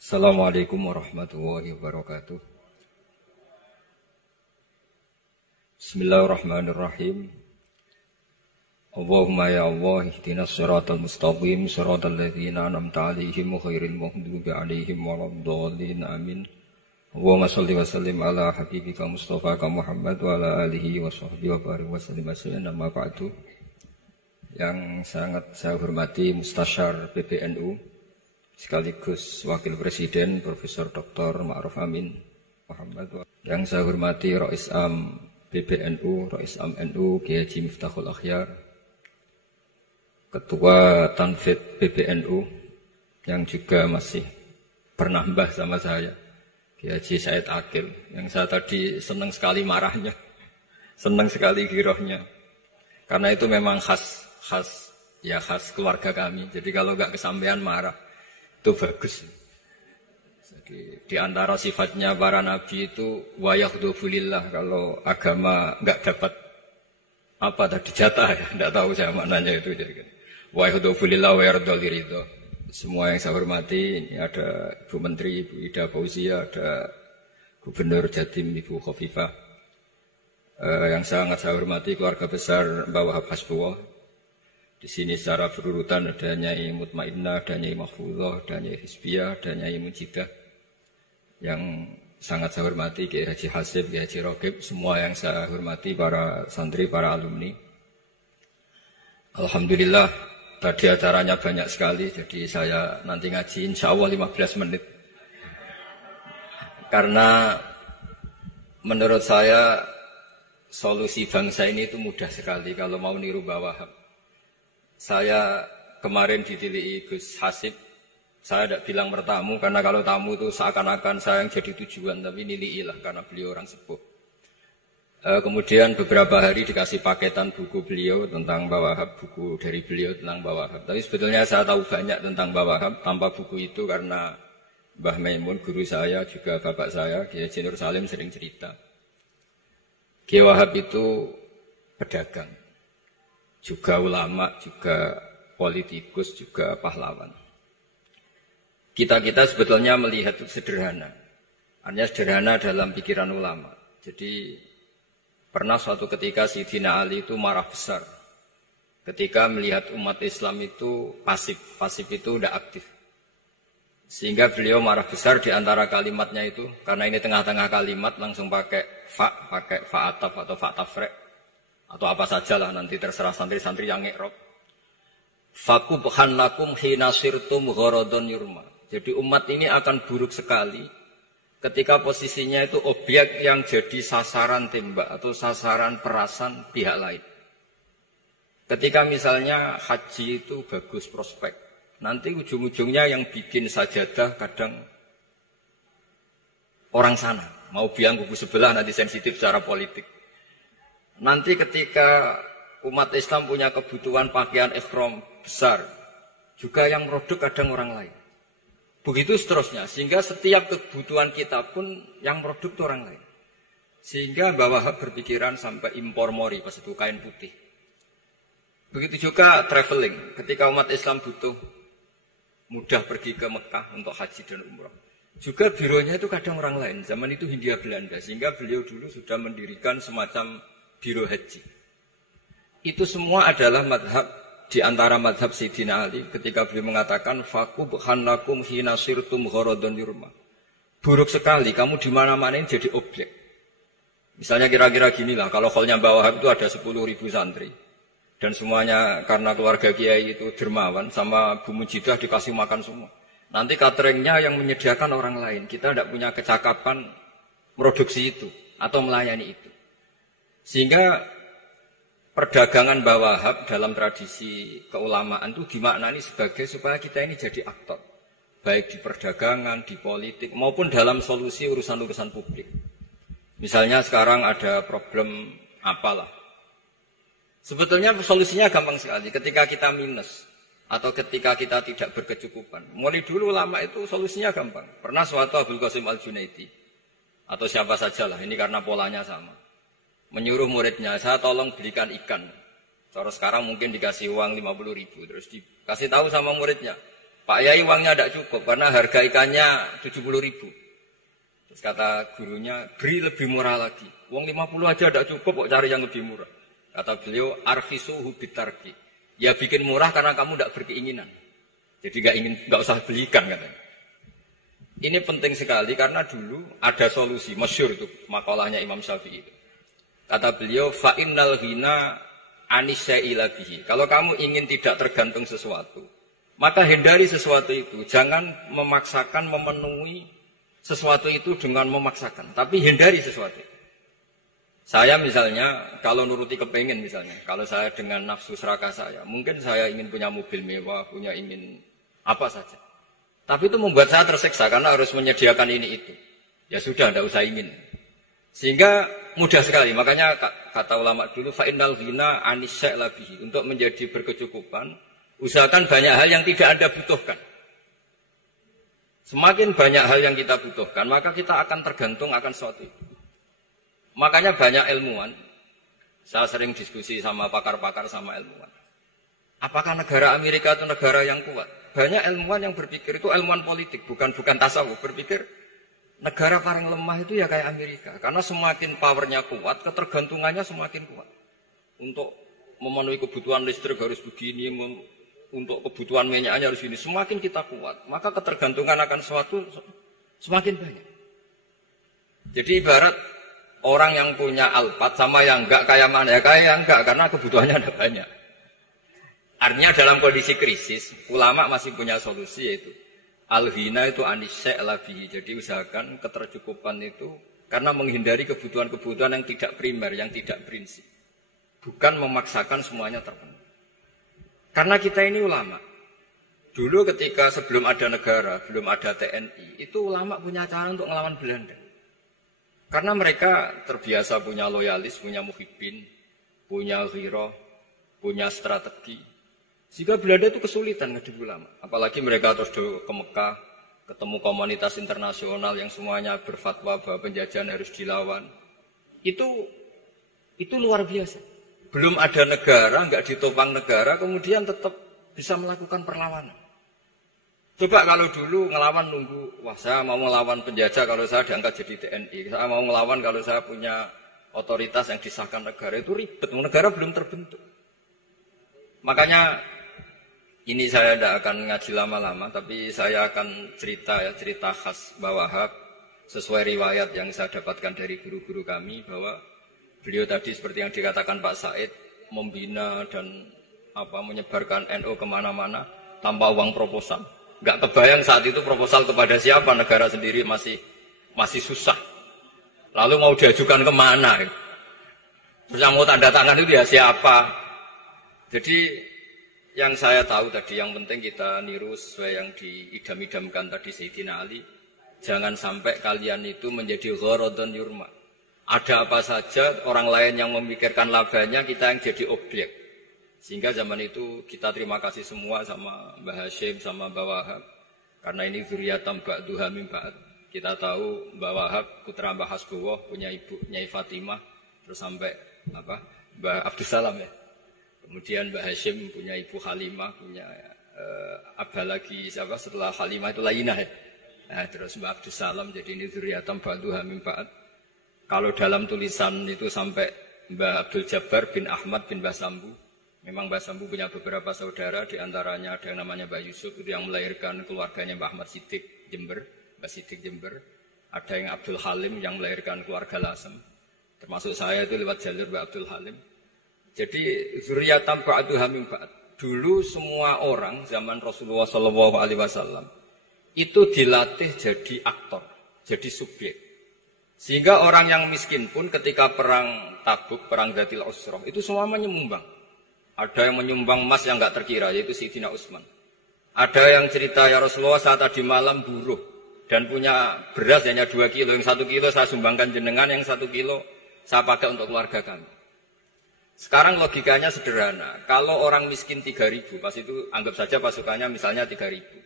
Assalamualaikum warahmatullahi wabarakatuh. Bismillahirrahmanirrahim. Allahumma ya Allah ihdinas siratal mustaqim siratal ladzina an'amta 'alaihim ghairil maghdubi 'alaihim waladdallin amin. Allahumma shalli wa sallim ala habibika Mustafa Muhammad wa ala alihi wa sahbihi wa barik wa sallim amma ba'du. Yang sangat saya hormati Mustasyar PBNU sekaligus Wakil Presiden Profesor Dr. Ma'ruf Amin Muhammad. Yang saya hormati Rais Am PBNU, Rais Am NU Kiai Haji Miftahul Akhyar, Ketua Tanfid PBNU yang juga masih pernah mbah sama saya, Kiai Haji Said Akil, yang saya tadi senang sekali marahnya, senang sekali girohnya, karena itu memang khas keluarga kami. Jadi kalau nggak kesampaian marah itu bagus. Jadi di antara sifatnya para nabi itu wa yakhdufu lillah, kalau agama enggak dapat apa tadi jatah ya, enggak tahu saya maknanya itu. Jadi wa yakhdufu lillah wa yarda liridho. Semua yang saya hormati, ini ada Ibu Menteri Ibu Ida Fauzia, ada Gubernur Jatim Ibu Khofifah, yang sangat saya hormati keluarga besar Mbah Wahab Hasbullah. Di sini secara berurutan ada Nyai Mutmainnah, ada Nyai Mahfuzah, ada Nyai Hizbiyah, ada Nyai Mujidah. Yang sangat saya hormati Kiai Haji Hasib, Kiai Haji Rokib, semua yang saya hormati para santri, para alumni. Alhamdulillah tadi acaranya banyak sekali, jadi saya nanti ngaji insya Allah 15 menit. Karena menurut saya solusi bangsa ini itu mudah sekali kalau mau niru Mbah Wahab. Saya kemarin ditilihi Gus Hasib, saya tidak bilang bertamu, karena kalau tamu itu seakan-akan saya yang jadi tujuan, tapi niliilah karena beliau orang sepuh. Kemudian beberapa hari dikasih paketan buku beliau tentang Mbah Wahab, buku dari beliau tentang Mbah Wahab. Tapi sebetulnya saya tahu banyak tentang Mbah Wahab tanpa buku itu, karena Mbah Maimun, guru saya, juga bapak saya, Kiai Haji Nur Salim sering cerita. Kiai Wahab itu pedagang, juga ulama, juga politikus, juga pahlawan. Kita sebetulnya melihat itu sederhana. Hanya sederhana dalam pikiran ulama. Jadi pernah suatu ketika Sayyidina Ali itu marah besar ketika melihat umat Islam itu pasif itu tidak aktif. Sehingga beliau marah besar di antara kalimatnya itu, karena ini tengah-tengah kalimat langsung pakai fa'ataf atau fa'tafrek, atau apa sajalah, nanti terserah santri-santri yang ngi'rab. Fakubhan lakum hina sirtum gharadun yurma. Jadi umat ini akan buruk sekali ketika posisinya itu objek yang jadi sasaran tembak atau sasaran perasan pihak lain. Ketika misalnya haji itu bagus prospek, nanti ujung-ujungnya yang bikin sajadah kadang orang sana, mau biang kubu sebelah, nanti sensitif secara politik. Nanti ketika umat Islam punya kebutuhan pakaian ihram besar, juga yang produk kadang orang lain. Begitu seterusnya, sehingga setiap kebutuhan kita pun yang produk itu orang lain. Sehingga Mbah Wahab berpikiran sampai impor mori, pas itu kain putih. Begitu juga traveling, ketika umat Islam butuh mudah pergi ke Mekah untuk haji dan umrah. Juga bironya itu kadang orang lain, zaman itu Hindia Belanda, sehingga beliau dulu sudah mendirikan semacam biro haji. Itu semua adalah madhab, di antara madhab Sayyidina Ali ketika beliau mengatakan fakubhan lakum hina sirtum gharadun yurma. Buruk sekali kamu di mana-mana ini jadi objek. Misalnya kira-kira ginilah, kalau hallnya Mbah Wahab itu ada 10.000 santri dan semuanya karena keluarga kiai itu dermawan, sama Bu Mujidah dikasih makan semua. Nanti cateringnya yang menyediakan orang lain, kita tidak punya kecakapan produksi itu atau melayani itu. Sehingga perdagangan Mbah Wahab dalam tradisi keulamaan itu dimaknani sebagai supaya kita ini jadi aktor, baik di perdagangan, di politik, maupun dalam solusi urusan-urusan publik. Misalnya sekarang ada problem apalah. Sebetulnya solusinya gampang sekali. Ketika kita minus atau ketika kita tidak berkecukupan, mulai dulu ulama itu solusinya gampang. Pernah suatu Abdul Qasim Al-Junaidi atau siapa sajalah, ini karena polanya sama, menyuruh muridnya, saya tolong belikan ikan. Kalau sekarang mungkin dikasih uang 50.000, terus dikasih tahu sama muridnya, Pak Yai uangnya tidak cukup karena harga ikannya 70.000. Terus kata gurunya, beri lebih murah lagi. Uang 50 aja tidak cukup, kok cari yang lebih murah. Kata beliau, arfisuhu bitarki. Ya bikin murah karena kamu tidak berkeinginan. Jadi nggak usah belikan katanya. Ini penting sekali karena dulu ada solusi, masyhur itu makalahnya Imam Syafi'i itu. Kata beliau, fa innal ghina anisyai'ila bihi. Kalau kamu ingin tidak tergantung sesuatu, maka hindari sesuatu itu. Jangan memaksakan memenuhi sesuatu itu dengan memaksakan, tapi hindari sesuatu. Saya misalnya, kalau nuruti kepengen misalnya, kalau saya dengan nafsu serakah saya, mungkin saya ingin punya mobil mewah, ingin apa saja. Tapi itu membuat saya tersiksa karena harus menyediakan ini itu. Ya sudah, tidak usah ingin. Sehingga mudah sekali. Makanya kata ulama dulu, fa'innal ghina anisyai'ila bihi. Untuk menjadi berkecukupan, usahakan banyak hal yang tidak Anda butuhkan. Semakin banyak hal yang kita butuhkan, maka kita akan tergantung akan sesuatu itu. Makanya banyak ilmuwan, saya sering diskusi sama pakar-pakar sama ilmuwan. Apakah negara Amerika itu negara yang kuat? Banyak ilmuwan yang berpikir itu ilmuwan politik, bukan tasawuf. Berpikir negara paling lemah itu ya kayak Amerika. Karena semakin powernya kuat, ketergantungannya semakin kuat. Untuk memenuhi kebutuhan listrik harus begini, untuk kebutuhan minyaknya harus ini. Semakin kita kuat, maka ketergantungan akan sesuatu semakin banyak. Jadi ibarat orang yang punya Alphard sama yang enggak, kayak mana ya? Kayak yang enggak, karena kebutuhannya ada banyak. Artinya dalam kondisi krisis, ulama masih punya solusi, yaitu al-ghina itu anisyai'ila bihi. Jadi usahakan ketercukupan itu karena menghindari kebutuhan-kebutuhan yang tidak primer, yang tidak prinsip. Bukan memaksakan semuanya terpenuhi. Karena kita ini ulama. Dulu ketika sebelum ada negara, belum ada TNI, itu ulama punya cara untuk melawan Belanda. Karena mereka terbiasa punya loyalis, punya muhibbin, punya ghirah, punya strategi. Sehingga Belanda itu kesulitan ngedidik ulama. Apalagi mereka terus ke Mekah, ketemu komunitas internasional yang semuanya berfatwa bahwa penjajahan harus dilawan. Itu luar biasa. Belum ada negara, nggak ditopang negara, kemudian tetap bisa melakukan perlawanan. Coba kalau dulu ngelawan nunggu, wah saya mau melawan penjajah kalau saya diangkat jadi TNI. Saya mau melawan kalau saya punya otoritas yang disahkan negara, itu ribet. Negara belum terbentuk. Makanya ini saya tidak akan ngaji lama-lama, tapi saya akan cerita khas Mbah Wahab sesuai riwayat yang saya dapatkan dari guru-guru kami bahwa beliau tadi seperti yang dikatakan Pak Said membina dan menyebarkan NU kemana-mana tanpa uang proposal. Nggak kebayang saat itu proposal kepada siapa, negara sendiri masih susah. Lalu mau diajukan kemana? Terus yang mau tanda tangan itu ya siapa? Jadi yang saya tahu tadi, yang penting kita niru sesuai yang diidam-idamkan tadi Sayyidina Ali. Jangan sampai kalian itu menjadi gharadun yurma. Ada apa saja orang lain yang memikirkan labanya, kita yang jadi objek. Sehingga zaman itu kita terima kasih semua sama Mbah Hashim, sama Mbah Wahab. Karena ini zuriyatam ba'duha min ba'd. Kita tahu Mbah Wahab putra Mbah Hasbullah, punya ibu Nyai Fatimah, terus sampai Mbah Abdus Salam ya. Kemudian Mbah Hashim punya ibu Halimah, punya abah lagi siapa setelah Halimah itu Lainah ya. Nah, terus Mbah Abdus Salam, jadi ini zuriyatam ba'duha min ba'd. Kalau dalam tulisan itu sampai Mbah Abdul Jabbar bin Ahmad bin Mbah Sambu. Memang Mbah Sambu punya beberapa saudara, diantaranya ada yang namanya Mbah Yusuf, itu yang melahirkan keluarganya Mbah Ahmad Siddiq Jember, Mbah Siddiq Jember. Ada yang Abdul Halim yang melahirkan keluarga Lasem. Termasuk saya itu lewat jalur Mbah Abdul Halim. Jadi zuriyatam ba'duha min ba'd. Dulu semua orang zaman Rasulullah SAW itu dilatih jadi aktor, jadi subjek. Sehingga orang yang miskin pun ketika perang Tabuk, perang Dzatil Usrah, itu semua menyumbang. Ada yang menyumbang emas yang enggak terkira, yaitu Sayyidina Utsman. Ada yang cerita, ya Rasulullah saya tadi malam buruh dan punya beras hanya 2 kilo. Yang 1 kilo saya sumbangkan jenengan, yang 1 kilo saya pakai untuk keluarga kami. Sekarang logikanya sederhana. Kalau orang miskin 3.000, pas itu anggap saja pasukannya misalnya 3.000.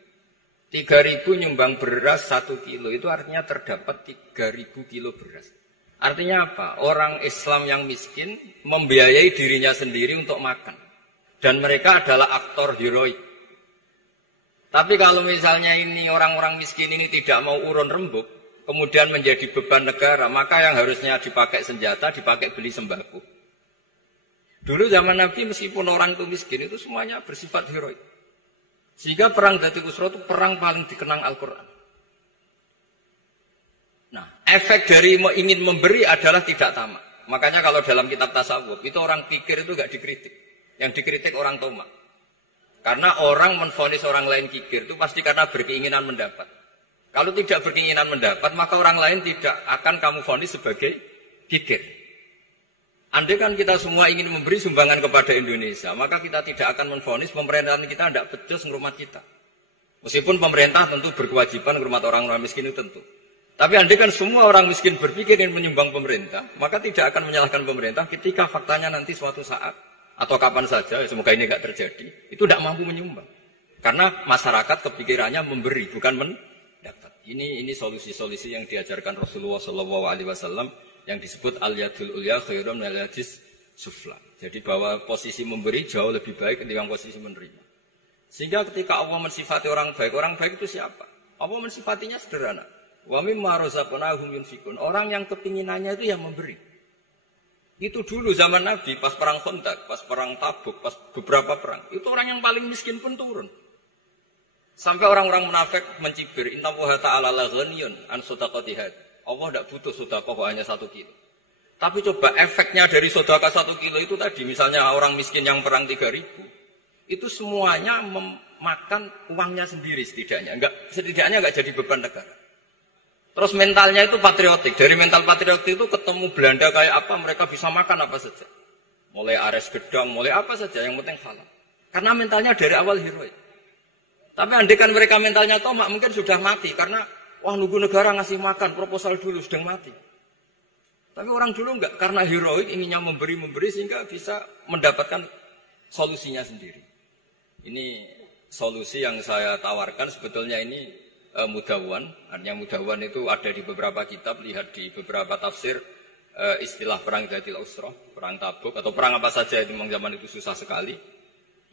3.000 nyumbang beras 1 kilo, itu artinya terdapat 3.000 kilo beras. Artinya apa? Orang Islam yang miskin membiayai dirinya sendiri untuk makan. Dan mereka adalah aktor heroik. Tapi kalau misalnya ini orang-orang miskin ini tidak mau urun rembuk, kemudian menjadi beban negara, maka yang harusnya dipakai senjata, dipakai beli sembako. Dulu zaman Nabi meskipun orang itu miskin, itu semuanya bersifat heroik. Sehingga perang Dzati Usra itu perang paling dikenang Al-Quran. Nah, efek dari ingin memberi adalah tidak tamak. Makanya kalau dalam kitab tasawuf, itu orang pikir itu gak dikritik. Yang dikritik orang tomak. Karena orang menvonis orang lain kikir itu pasti karena berkeinginan mendapat. Kalau tidak berkeinginan mendapat, maka orang lain tidak akan kamu vonis sebagai kikir. Andai kan kita semua ingin memberi sumbangan kepada Indonesia, maka kita tidak akan menvonis pemerintahan kita tidak becus ngurmat kita. Meskipun pemerintah tentu berkewajiban ngurmat orang-orang miskin itu tentu. Tapi andai kan semua orang miskin berpikir ingin menyumbang pemerintah, maka tidak akan menyalahkan pemerintah ketika faktanya nanti suatu saat atau kapan saja, semoga ini tidak terjadi, itu tidak mampu menyumbang. Karena masyarakat kepikirannya memberi, bukan mendapat. Ini solusi-solusi yang diajarkan Rasulullah SAW yang disebut al-yadul ulya khairun minal yadis sufla. Jadi bahwa posisi memberi jauh lebih baik ketimbang posisi menerima. Sehingga ketika Allah mensifati orang baik itu siapa? Allah mensifatinya sederhana. Wa mimma razaqnahum yunfikun. Orang yang kepinginannya itu yang memberi. Itu dulu zaman Nabi, pas perang Khandaq, pas perang Tabuk, pas beberapa perang. Itu orang yang paling miskin pun turun. Sampai orang-orang munafik mencibir, Inna Allaha ta'ala la ghaniyun an shadaqatihad. Allah tidak butuh sedekah hanya 1 kilo. Tapi coba efeknya dari sedekah 1 kilo itu tadi, misalnya orang miskin yang perang 3.000, itu semuanya memakan uangnya sendiri setidaknya enggak jadi beban negara. Terus mentalnya itu patriotik. Dari mental patriotik itu ketemu Belanda kayak apa, mereka bisa makan apa saja. Mulai ares gedang, mulai apa saja, yang penting halal. Karena mentalnya dari awal heroik. Tapi andai kan mereka mentalnya tomak, mungkin sudah mati. Karena, wah nunggu negara ngasih makan, proposal dulu, sedang mati. Tapi orang dulu enggak, karena heroik, inginnya memberi sehingga bisa mendapatkan solusinya sendiri. Ini solusi yang saya tawarkan sebetulnya ini Mudawwan, artinya Mudawwan itu ada di beberapa kitab, lihat di beberapa tafsir istilah perang Dzatil Usra, perang Tabuk atau perang apa saja itu memang zaman itu susah sekali.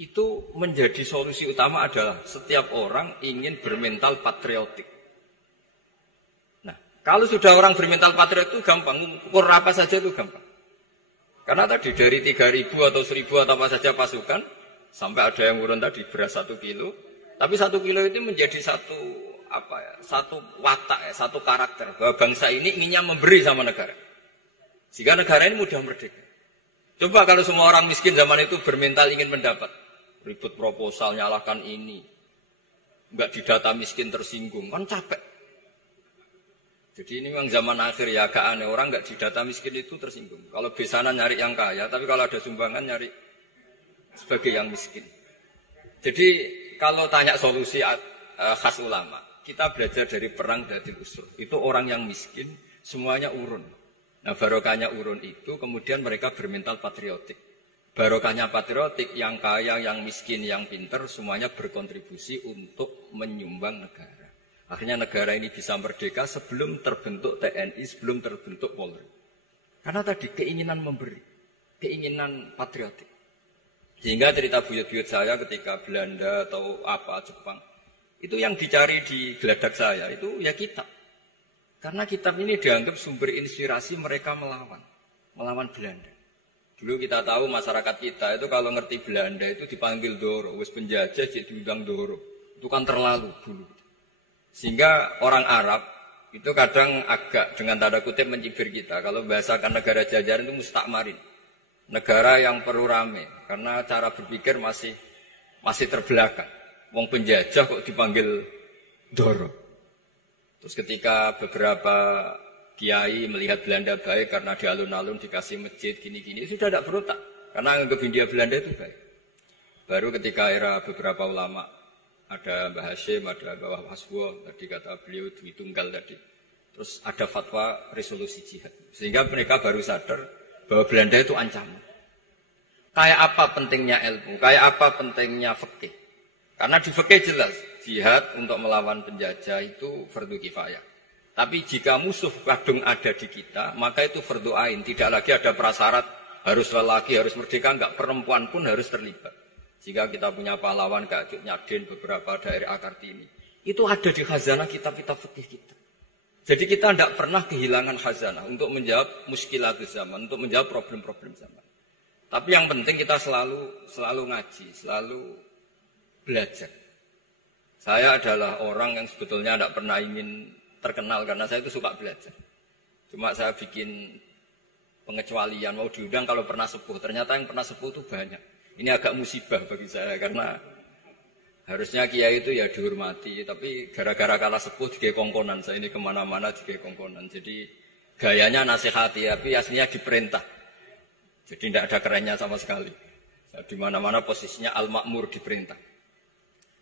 Itu menjadi solusi utama adalah setiap orang ingin bermental patriotik. Nah, kalau sudah orang bermental patriotik itu gampang, ukur apa saja itu gampang. Karena tadi dari 3.000 atau 1.000 atau apa saja pasukan, sampai ada yang urun tadi beras 1 kilo, tapi 1 kilo itu menjadi satu watak, satu karakter bahwa bangsa ini inginnya memberi sama negara. Sehingga negara ini mudah merdeka. Coba kalau semua orang miskin zaman itu bermental ingin mendapat, ribut proposal, nyalahkan ini, enggak didata miskin tersinggung, kan capek. Jadi ini memang zaman akhir ya agak aneh, orang enggak didata miskin itu tersinggung. Kalau besanan nyari yang kaya, tapi kalau ada sumbangan nyari sebagai yang miskin. Jadi kalau tanya solusi khas ulama, kita belajar dari perang Dzatil Usra. Itu orang yang miskin, semuanya urun. Nah barokahnya urun itu, kemudian mereka bermental patriotik. Barokahnya patriotik, yang kaya, yang miskin, yang pinter, semuanya berkontribusi untuk menyumbang negara. Akhirnya negara ini bisa merdeka sebelum terbentuk TNI, sebelum terbentuk Polri. Karena tadi keinginan memberi, keinginan patriotik. Sehingga cerita buyut-buyut saya ketika Belanda atau apa, Jepang, itu yang dicari di geladak saya, itu ya kitab. Karena kitab ini dianggap sumber inspirasi mereka melawan Belanda. Dulu kita tahu masyarakat kita itu kalau ngerti Belanda itu dipanggil Doro, wis penjajah jadi diundang Doro. Itu kan terlalu dulu. Sehingga orang Arab itu kadang agak dengan tanda kutip mencibir kita. Kalau bahasakan negara jajahan itu mustakmarin. Negara yang perlu rame, karena cara berpikir masih terbelakang. Wong penjajah kok dipanggil Doro. Terus ketika beberapa kiai melihat Belanda baik karena di alun-alun dikasih masjid gini-gini, sudah tidak berotak. Karena anggap Hindia Belanda itu baik. Baru ketika era beberapa ulama, ada Mbah Hashim, ada Mbah Hasbo, tadi kata beliau Dwi Tunggal tadi. Terus ada fatwa resolusi jihad. Sehingga mereka baru sadar bahwa Belanda itu ancaman. Kayak apa pentingnya ilmu, kayak apa pentingnya fikih. Karena di fikih jelas, jihad untuk melawan penjajah itu fardu kifayah. Tapi jika musuh kadung ada di kita, maka itu fardu ain. Tidak lagi ada prasyarat harus lelaki, harus merdeka, enggak, perempuan pun harus terlibat. Jika kita punya pahlawan kayak Cut Nyadin, beberapa daerah Kartini, itu ada di khazanah kitab-kitab fikih kita. Jadi kita tidak pernah kehilangan khazanah untuk menjawab muskilatul zaman, untuk menjawab problem-problem zaman. Tapi yang penting kita selalu ngaji, selalu belajar. Saya adalah orang yang sebetulnya tidak pernah ingin terkenal karena saya itu suka belajar. Cuma saya bikin pengecualian, mau diundang kalau pernah sepuh. Ternyata yang pernah sepuh itu banyak. Ini agak musibah bagi saya karena harusnya kiai itu ya dihormati. Tapi gara-gara kalah sepuh digawe kongkonan. Saya ini kemana-mana digawe kongkonan. Jadi gayanya nasihati, tapi aslinya diperintah. Jadi tidak ada kerennya sama sekali. Di mana-mana posisinya al-ma'mur diperintah.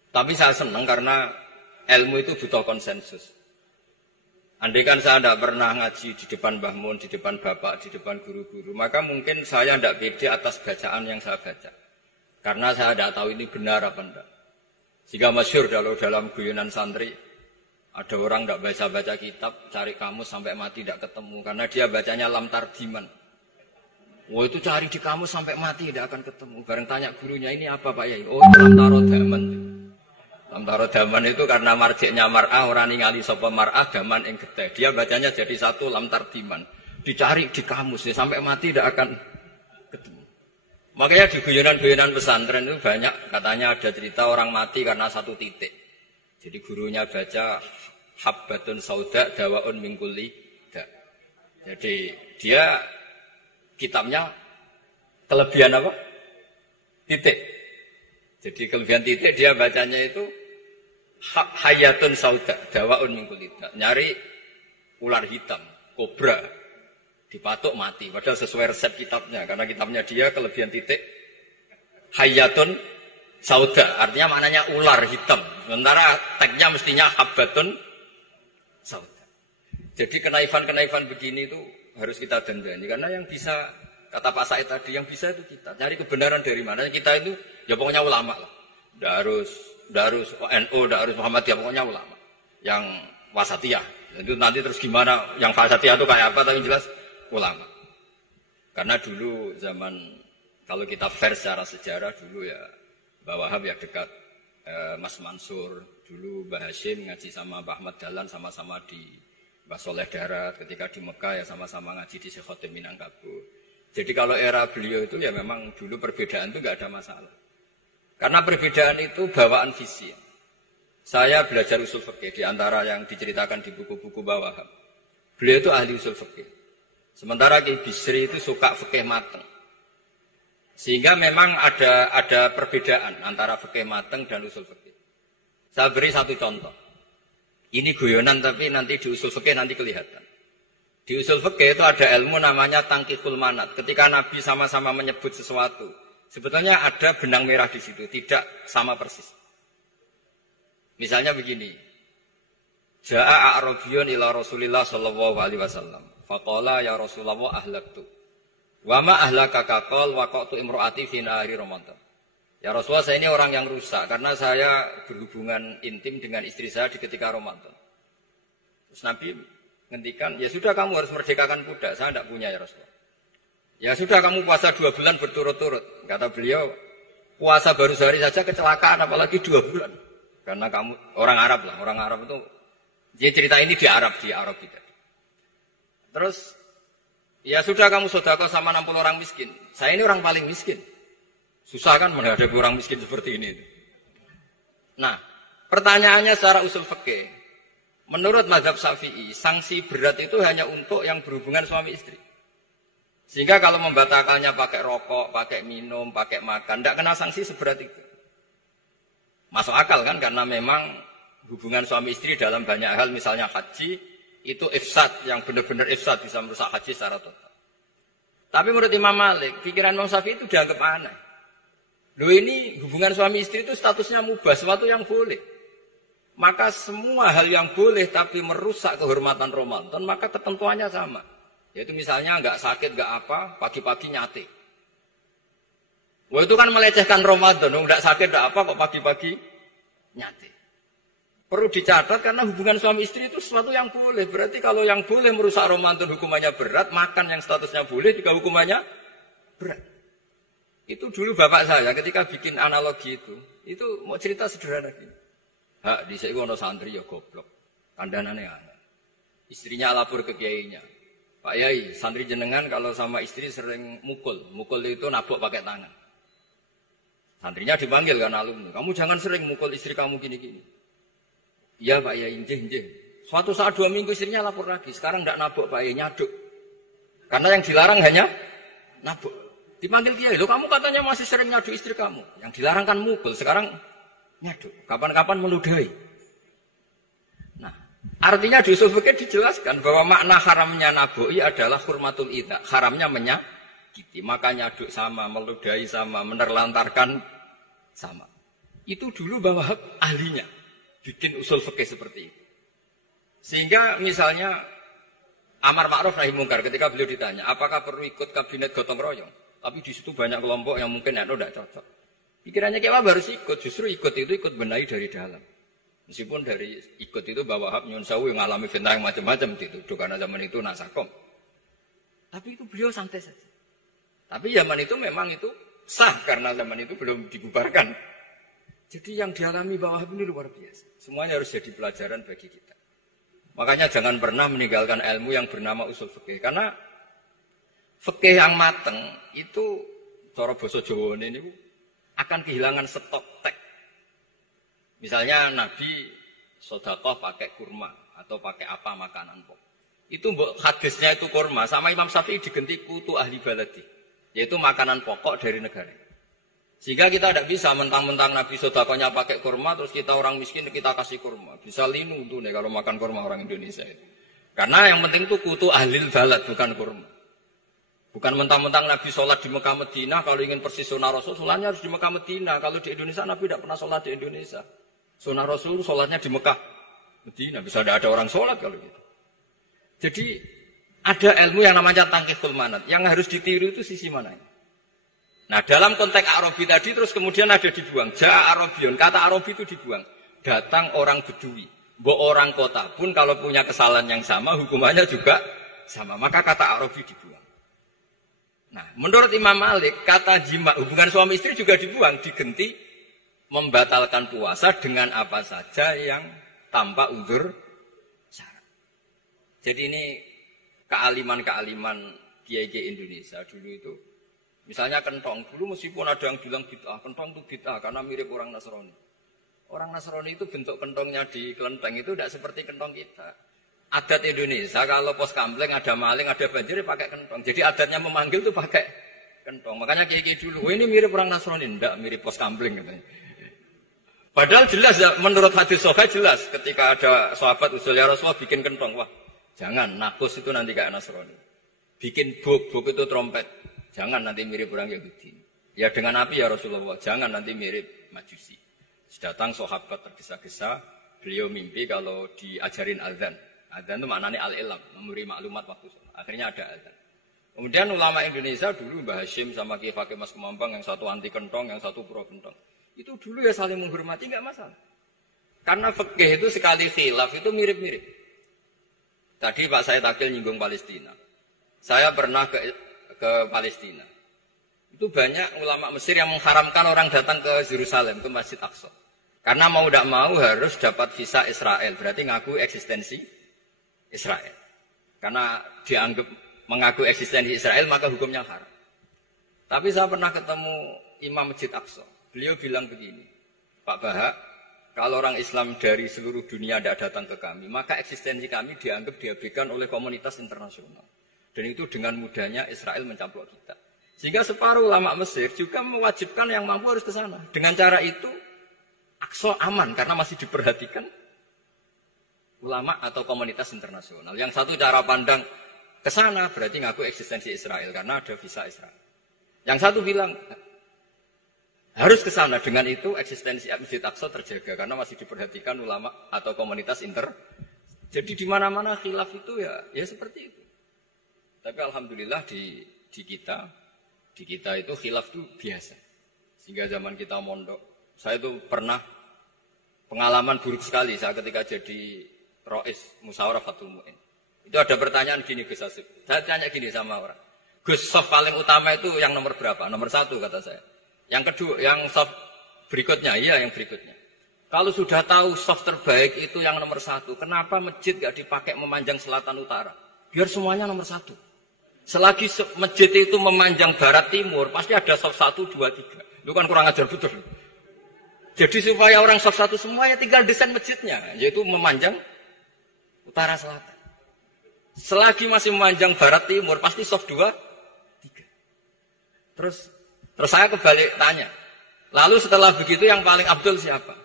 Tapi saya senang karena ilmu itu butuh konsensus. Andai kan saya tidak pernah ngaji di depan Mbah Mun, di depan bapak, di depan guru-guru, maka mungkin saya tidak pede atas bacaan yang saya baca. Karena saya tidak tahu ini benar apa tidak. Jika masyhur kalau dalam guyonan santri, ada orang tidak baca-baca kitab, cari kamus sampai mati tidak ketemu. Karena dia bacanya lam tardiman. Wah itu cari di kamus sampai mati tidak akan ketemu. Bareng tanya gurunya, ini apa Pak Yai? Oh itu lam tarodaman. Lam tarodaman itu karena marjiknya mar'ah, orang ningali sapa mar'ah daman ing getih. Dia bacanya jadi satu lam tardiman. Dicari di kamus ya, sampai mati tidak akan ketemu. Makanya di guyonan-guyonan pesantren itu banyak katanya ada cerita orang mati karena satu titik. Jadi gurunya baca habbatun sauda dawaun min kulli da. Jadi dia kitabnya kelebihan apa? Titik. Jadi kelebihan titik dia bacanya itu hayatun sauda dawaun min kulli da. Nyari ular hitam, kobra, dipatuk mati. Padahal sesuai resep kitabnya. Karena kitabnya dia kelebihan titik hayatun sauda. Artinya maknanya ular hitam. Sementara tagnya mestinya habbatun sauda. Jadi kenaifan-kenaifan begini itu harus kita dandani. Karena yang bisa, kata Pak Said tadi, yang bisa itu kita. Cari kebenaran dari mana. Kita itu ya pokoknya ulama lah. Tidak harus NU, tidak harus Muhammadiyah, pokoknya ulama. Yang wasatiyah. Itu nanti terus gimana, yang wasatiyah itu kayak apa, tapi jelas ulama. Karena dulu zaman, kalau kita fair secara sejarah dulu ya, Mbah Wahab ya dekat Mas Mansur. Dulu Mbah Hashim ngaji sama Mbah Ahmad Dahlan, sama-sama di Mbah Soleh Darat. Ketika di Mekah ya sama-sama ngaji di Syekh Khotim Minangkabau. Jadi kalau era beliau itu ya memang dulu perbedaan itu nggak ada masalah. Karena perbedaan itu bawaan visi. Saya belajar usul fikih di antara yang diceritakan di buku-buku Mbah Wahab. Beliau itu ahli usul fikih. Sementara Ki Bisri itu suka fikih mateng. Sehingga memang ada perbedaan antara fikih mateng dan usul fikih. Saya beri satu contoh. Ini guyonan tapi nanti di usul fikih nanti kelihatan. Di usul fikih itu ada ilmu namanya tangkikul manat. Ketika Nabi sama-sama menyebut sesuatu, sebetulnya ada benang merah di situ, tidak sama persis. Misalnya begini. Ja'a a'rabiyun ila Rasulillah sallallahu alaihi wasallam. Faqala ya Rasulullah ahlaktu. Wa ma ahlakaka qal waqatu imraati fi nahari Ramadan. Ya Rasulullah, saya ini orang yang rusak karena saya berhubungan intim dengan istri saya di ketika Ramadan. Terus Nabi ngendikan, ya sudah kamu harus merdekakan budak, saya tidak punya ya Rasulullah. Ya sudah kamu puasa 2 bulan berturut-turut. Kata beliau, puasa baru sehari saja kecelakaan apalagi 2 bulan. Karena kamu orang Arab lah, orang Arab itu, dia cerita ini di Arab kita. Terus, ya sudah kamu sedekah sama 60 orang miskin. Saya ini orang paling miskin. Susah kan menghadapi orang miskin seperti ini. Nah, pertanyaannya secara usul fikih. Menurut mazhab Syafi'i, sanksi berat itu hanya untuk yang berhubungan suami istri. Sehingga kalau membatalkannya pakai rokok, pakai minum, pakai makan, tidak kena sanksi seberat itu. Masuk akal kan, karena memang hubungan suami istri dalam banyak hal, misalnya haji, itu ifsad, yang benar-benar ifsad, bisa merusak haji secara total. Tapi menurut Imam Malik, pikiran Imam Syafi'i itu dianggap aneh. Loh ini hubungan suami istri itu statusnya mubah, sesuatu yang boleh. Maka semua hal yang boleh tapi merusak kehormatan Ramadan, maka ketentuannya sama. Yaitu misalnya nggak sakit, nggak apa, pagi-pagi nyate. Wah itu kan melecehkan Ramadan, nggak sakit, nggak apa, kok pagi-pagi nyate. Perlu dicatat karena hubungan suami istri itu sesuatu yang boleh. Berarti kalau yang boleh merusak Ramadan hukumannya berat, makan yang statusnya boleh juga hukumannya berat. Itu dulu bapak saya ketika bikin analogi itu mau cerita sederhana gini. Hak dhisik ono santri ya goblok. Kandhanane aneh. Istrinya lapor ke kiainya. Pak Yai, santri jenengan kalau sama istri sering mukul. Mukul itu nabok pakai tangan. Santrinya dipanggil kan alumni. Kamu jangan sering mukul istri kamu gini-gini. Iya Pak Yai, njeh. Suatu saat 2 minggu istrinya lapor lagi. Sekarang tidak nabok Pak Yai, nyaduk. Karena yang dilarang hanya nabok. Dipanggil Kiai, loh kamu katanya masih sering nyaduk istri kamu. Yang dilarang kan mukul, sekarang nyaduk. Kapan-kapan meludahi. Nah, artinya di usul fikih dijelaskan bahwa makna haramnya naboi adalah hurmatul idza. Haramnya menyakiti. Maka nyaduk sama, meludahi sama, menerlantarkan sama. Itu dulu bahwa ahlinya bikin usul fikih seperti itu. Sehingga misalnya amar ma'ruf nahi mungkar ketika beliau ditanya, apakah perlu ikut kabinet gotong royong? Tapi di situ banyak kelompok yang mungkin tidak cocok. Pikirannya kayak apa harus ikut? Justru ikut itu ikut benahi dari dalam. Meskipun dari ikut itu bahwa hab nyun sawu yang ngalami fitnah yang macam-macam dituduh karena zaman itu nasakom. Tapi itu beliau santai saja. Tapi zaman itu memang itu sah karena zaman itu belum dibubarkan. Jadi yang dialami bahwa hab ini luar biasa. Semuanya harus jadi pelajaran bagi kita. Makanya jangan pernah meninggalkan ilmu yang bernama usul fikih. Karena fikih yang mateng itu cara basa Jawa ini akan kehilangan stok teks. Misalnya Nabi sedekah pakai kurma atau pakai apa makanan pokok. Itu hadisnya itu kurma sama Imam Syafi'i digenti kutu ahli baladi, yaitu makanan pokok dari negara. Sehingga kita tidak bisa mentang-mentang Nabi sedekahnya pakai kurma terus kita orang miskin kita kasih kurma. Bisa linu tuh nih kalau makan kurma orang Indonesia itu. Karena yang penting itu kutu ahli balad bukan kurma. Bukan mentang-mentang Nabi sholat di Mekah Medina, kalau ingin persis sunnah Rasul, sholatnya harus di Mekah Medina. Kalau di Indonesia, Nabi tidak pernah sholat di Indonesia. Sunnah Rasul, sholatnya di Mekah Medina. Bisa tidak ada orang sholat kalau gitu. Jadi, ada ilmu yang namanya tangkihul manat. Yang harus ditiru itu sisi mana? Nah, dalam konteks Arabi tadi, terus kemudian ada dibuang. Ja'a Arabion, kata Arabi itu dibuang. Datang orang Bedui. Orang kota pun kalau punya kesalahan yang sama, hukumannya juga sama. Maka kata Arabi dibuang. Nah, menurut Imam Malik, kata jima, hubungan suami istri juga dibuang, digenti membatalkan puasa dengan apa saja yang tanpa uzur syarat. Jadi ini kealiman-kealiman kiai-kiai Indonesia dulu itu. Misalnya kentong, dulu meskipun ada yang bilang bid'ah, kentong itu bid'ah karena mirip orang Nasrani. Orang Nasrani itu bentuk kentongnya di kelenteng itu tidak seperti kentong kita. Adat Indonesia kalau pos kampleng ada maling, ada banjir pakai kentong. Jadi adatnya memanggil itu pakai kentong. Makanya kiai-kiai dulu, ini mirip orang Nasrani, enggak mirip pos kampleng katanya. Padahal jelas ya, menurut hadis sahih jelas ketika ada sahabat usul ya Rasulullah bikin kentong, wah jangan nakus itu nanti kayak Nasrani. Bikin buk itu trompet, jangan nanti mirip orang Yahudi. Ya dengan api ya Rasulullah, jangan nanti mirip Majusi. Datang sahabat tergesa-gesa, beliau mimpi kalau diajarin azan. Adzan itu maknanya al-ilam, memberi maklumat waktu sholat. Akhirnya ada adzan. Kemudian ulama Indonesia dulu Mbah Hashim sama Kiai Fakih Mas Kemambang, yang satu anti kentong, yang satu pro kentong. Itu dulu ya saling menghormati, nggak masalah. Karena fikih itu sekali khilaf itu mirip-mirip. Tadi Pak Said Akil nyinggung Palestina. Saya pernah ke Palestina. Itu banyak ulama Mesir yang mengharamkan orang datang ke Yerusalem, ke Masjid Aqsa. Karena mau tidak mau harus dapat visa Israel, berarti ngaku eksistensi Israel. Karena dianggap mengaku eksistensi Israel maka hukumnya haram. Tapi saya pernah ketemu Imam Masjid Aqsa. Beliau bilang begini, Pak Bahak, kalau orang Islam dari seluruh dunia tidak datang ke kami, maka eksistensi kami dianggap diabaikan oleh komunitas internasional. Dan itu dengan mudahnya Israel mencaplok kita. Sehingga separuh ulama Mesir juga mewajibkan yang mampu harus ke sana. Dengan cara itu Aqsa aman karena masih diperhatikan ulama atau komunitas internasional. Yang satu cara pandang ke sana berarti ngaku eksistensi Israel karena ada visa Israel. Yang satu bilang harus ke sana, dengan itu eksistensi Masjid Aqsa terjaga karena masih diperhatikan ulama atau komunitas Jadi di mana-mana khilaf itu ya seperti itu. Tapi alhamdulillah di kita itu khilaf itu biasa. Sehingga zaman kita mondok, saya itu pernah pengalaman buruk sekali saya ketika jadi Rois Musyawarah Fatul Mu'in. Itu ada pertanyaan gini Gus Asif. Saya tanya gini sama orang. Gus, soft paling utama itu yang nomor berapa? Nomor 1 kata saya. Yang kedua, yang soft berikutnya, iya yang berikutnya. Kalau sudah tahu soft terbaik itu yang nomor 1, kenapa masjid gak dipakai memanjang selatan utara? Biar semuanya nomor 1. Selagi masjid itu memanjang barat timur, pasti ada soft 1, 2, 3. Itu kan kurang ajar betul. Jadi supaya orang soft 1 semua ya tinggal desain masjidnya, yaitu memanjang utara selatan. Selagi masih memanjang barat timur, pasti soft 2, 3. Terus saya kebalik tanya. Lalu setelah begitu yang paling abdul siapa?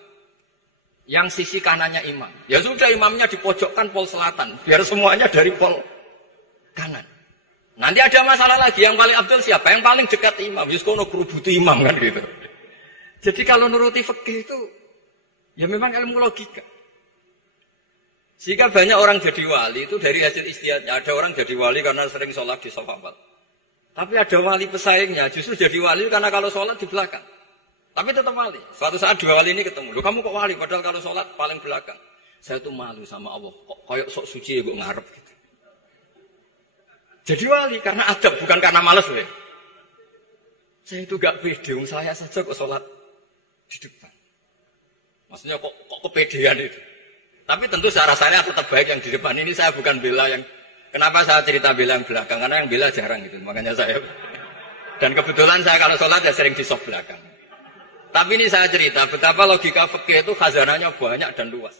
Yang sisi kanannya imam. Ya sudah imamnya dipojokkan pol selatan. Biar semuanya dari pol kanan. Nanti ada masalah lagi. Yang paling abdul siapa? Yang paling dekat imam. Yuskono kerubuti imam kan gitu. Jadi kalau nuruti fikih itu ya memang ilmu logika. Sehingga banyak orang jadi wali itu dari hasil ijtihadnya. Ada orang jadi wali karena sering sholat di shaf awal. Tapi ada wali pesaingnya justru jadi wali karena kalau sholat di belakang. Tapi tetap wali. Suatu saat 2 wali ini ketemu. Loh kamu kok wali? Padahal kalau sholat paling belakang. Saya tuh malu sama Allah. Kok kayak sok suci ya kok ngarep gitu. Jadi wali karena adab bukan karena malas. Saya itu gak pede. Saya saja kok sholat di depan. Maksudnya kok kepedean itu. Tapi tentu saya rasanya tetap baik yang di depan. Ini saya bukan bela yang... Kenapa saya cerita bela yang belakang? Karena yang bela jarang gitu. Makanya saya... Dan kebetulan saya kalau sholat ya sering di sop belakang. Tapi ini saya cerita betapa logika fikih itu khazanahnya banyak dan luas.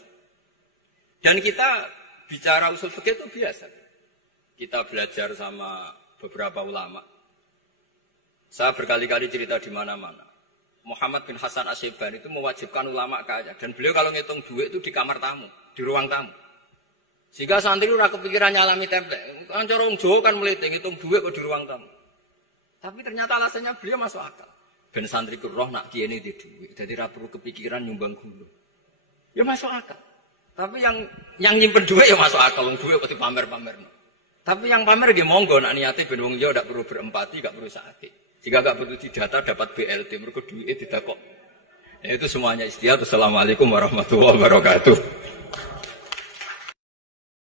Dan kita bicara usul fikih itu biasa. Kita belajar sama beberapa ulama. Saya berkali-kali cerita di mana-mana. Muhammad bin Hasan Asyibani itu mewajibkan ulama kaya. Dan beliau kalau ngitung duit itu di kamar tamu, di ruang tamu. Sehingga santri itu kepikiran nyalami template. Kan cara orang Jawa kan meliti, ngitung duit kok di ruang tamu. Tapi ternyata alasannya beliau masuk akal. Ben santri ku roh nak kiye ini di duit. Jadi ra perlu kepikiran nyumbang gulu. Ya masuk akal. Tapi yang nyimpen duit ya masuk akal. Wong duit kok dipamer-pamer. Tapi yang pamer nggih monggo nak niate ben wong Jawa ndak perlu berempati, gak perlu sakit. Jika gak butuh didata dapat BLT mergo duit tidak kok. Ya itu semuanya istiadat. Assalamualaikum warahmatullahi wabarakatuh.